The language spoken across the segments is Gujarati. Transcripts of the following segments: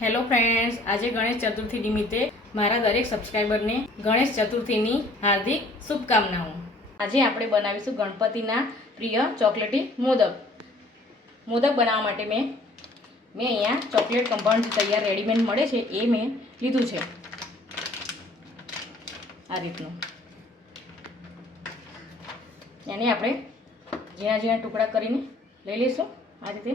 હેલો ફ્રેન્ડ્સ, આજે ગણેશ ચતુર્થી નિમિત્તે મારા દરેક સબસ્ક્રાઈબરને ગણેશ ચતુર્થીની હાર્દિક શુભકામનાઓ। આજે આપણે બનાવીશું ગણપતિના પ્રિય ચોકલેટી મોદક। મોદક બનાવવા માટે મેં અહીંયા ચોકલેટ કમ્પાઉન્ડ તૈયાર રેડીમેડ મળે છે એ મેં લીધું છે। આ રીતનું એને આપણે ઝીણા ઝીણા ટુકડા કરીને લઈ લઈશું। આ રીતે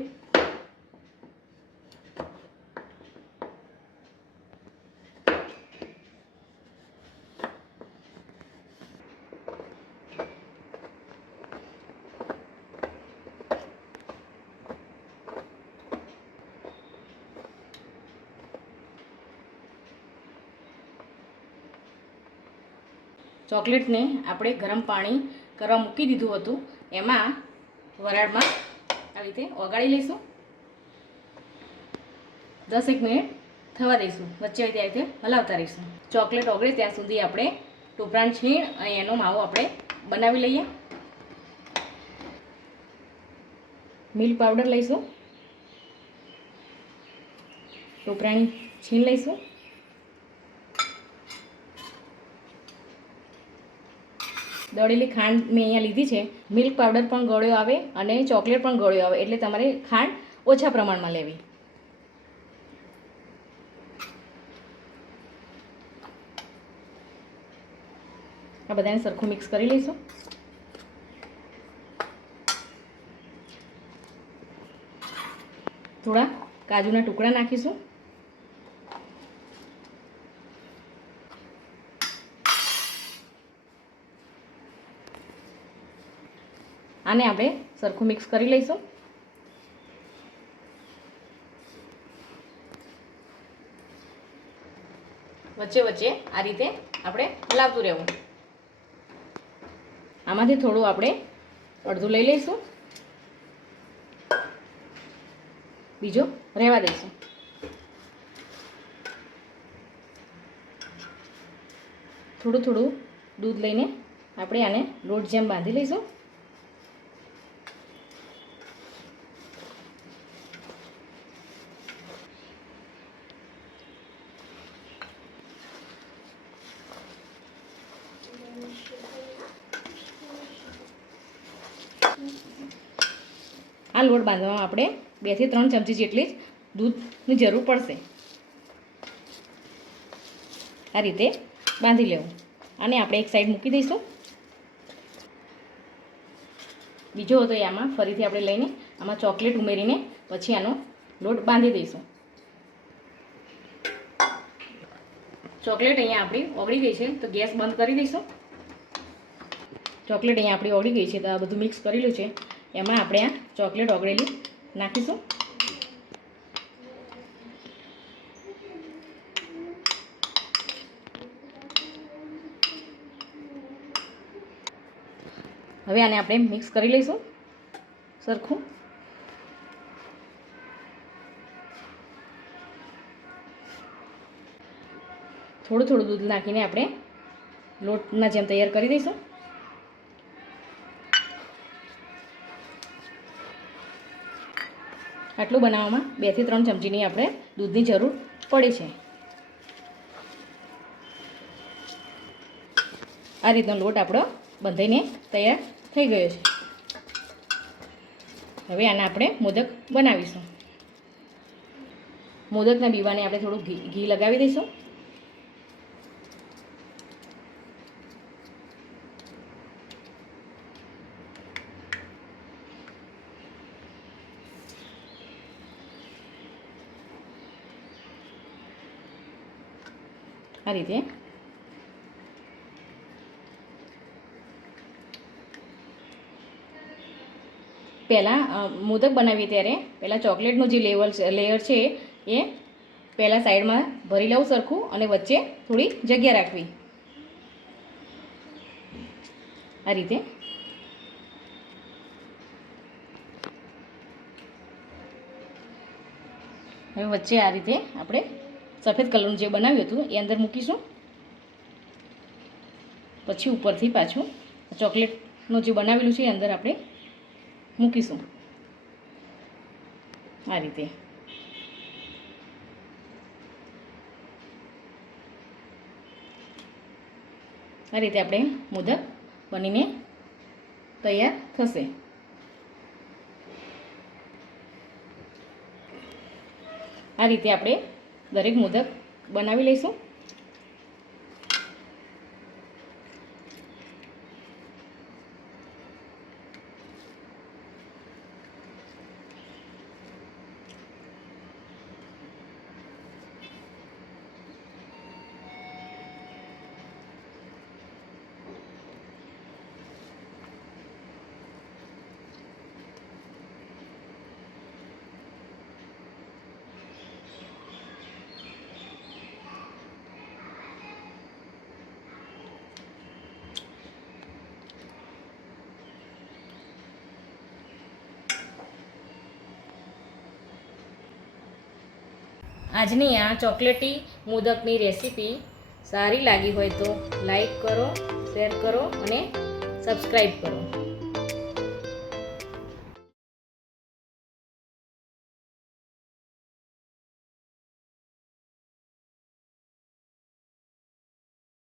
ચોકલેટને આપણે ગરમ પાણી કરવા મૂકી દીધું હતું, એમાં વરાળમાં આવી રીતે ઓગાળી લઈશું। 10 મિનિટ થવા દઈશું, વચ્ચે આવી રીતે હલાવતા રહીશું। ચોકલેટ ઓગળે ત્યાં સુધી આપણે ટોપરાણ છીણ અને એનો માવો આપણે બનાવી લઈએ। મિલ્ક પાવડર લઈશું, ટોપરાણી છીણ લઈશું, દળેલી ખાંડ મેં અહીંયા લીધી છે। મિલ્ક પાવડર પણ ગળ્યો આવે અને ચોકલેટ પણ ગળ્યો આવે, એટલે તમારે ખાંડ ઓછા પ્રમાણમાં લેવી। આ બધાને સરખું મિક્સ કરી લઈશું। થોડા કાજુના ટુકડા નાખીશું। આને આપણે સરખું મિક્સ કરી લઈશું। વચ્ચે વચ્ચે આ રીતે આપણે હલાવતું રહેવું। આમાંથી થોડું આપણે અડધું લઈ લઈશું, બીજો રહેવા દઈશું। થોડું થોડું દૂધ લઈને આપણે આને લોટ જેમ બાંધી લઈશું। આ લોટ બાંધવામાં આપણે 2 થી 3 ચમચી જેટલી જ દૂધની જરૂર પડશે। આ રીતે બાંધી લેવું। આને આપણે એક સાઈડ મૂકી દઈશું। બીજો હતો એ આમાં ફરીથી આપણે લઈને આમાં ચોકલેટ ઉમેરીને પછી આનો લોટ બાંધી દઈશું। ચોકલેટ અહીંયા આપણી ઓગળી ગઈ છે, તો ગેસ બંધ કરી દઈશું। ચોકલેટ અહીંયા આપણી ઓગળી ગઈ છે, તો આ બધું મિક્સ કરેલું છે, એમાં આપણે આ ચોકલેટ ઓગળેલી નાખીશું। હવે આને આપણે મિક્સ કરી લઈશું સરખું। થોડું થોડું દૂધ નાખીને આપણે લોટના જેમ તૈયાર કરી દઈશું। આટલું બનાવવામાં 2 થી 3 ચમચીની આપણે દૂધની જરૂર પડે છે। આ રીતનો લોટ આપણો બંધાઈને તૈયાર થઈ ગયો છે। હવે આના આપણે મોદક બનાવીશું। મોદકના બીવાને આપણે થોડું ઘી લગાવી દઈશું। આ રીતે પહેલાં મોદક બનાવીએ ત્યારે પહેલાં ચોકલેટનું જે લેયર છે એ પહેલાં સાઈડમાં ભરી લઉં સરખું, અને વચ્ચે થોડી જગ્યા રાખવી। આ રીતે હવે વચ્ચે આ રીતે આપણે સફેદ કલરનું જે બનાવ્યું હતું એ અંદર મૂકીશું। પછી ઉપરથી પાછું ચોકલેટનું જે બનાવેલું છે એ અંદર આપણે મૂકીશું। આ રીતે આ રીતે આપણે મોદક બનીને તૈયાર થશે. આ રીતે આપણે દરેક મોદક બનાવી લઈશું. આજની આ ચોકલેટી મોદકની રેસીપી સારી લાગી હોય તો લાઈક કરો, શેર કરો અને સબસ્ક્રાઈબ કરો.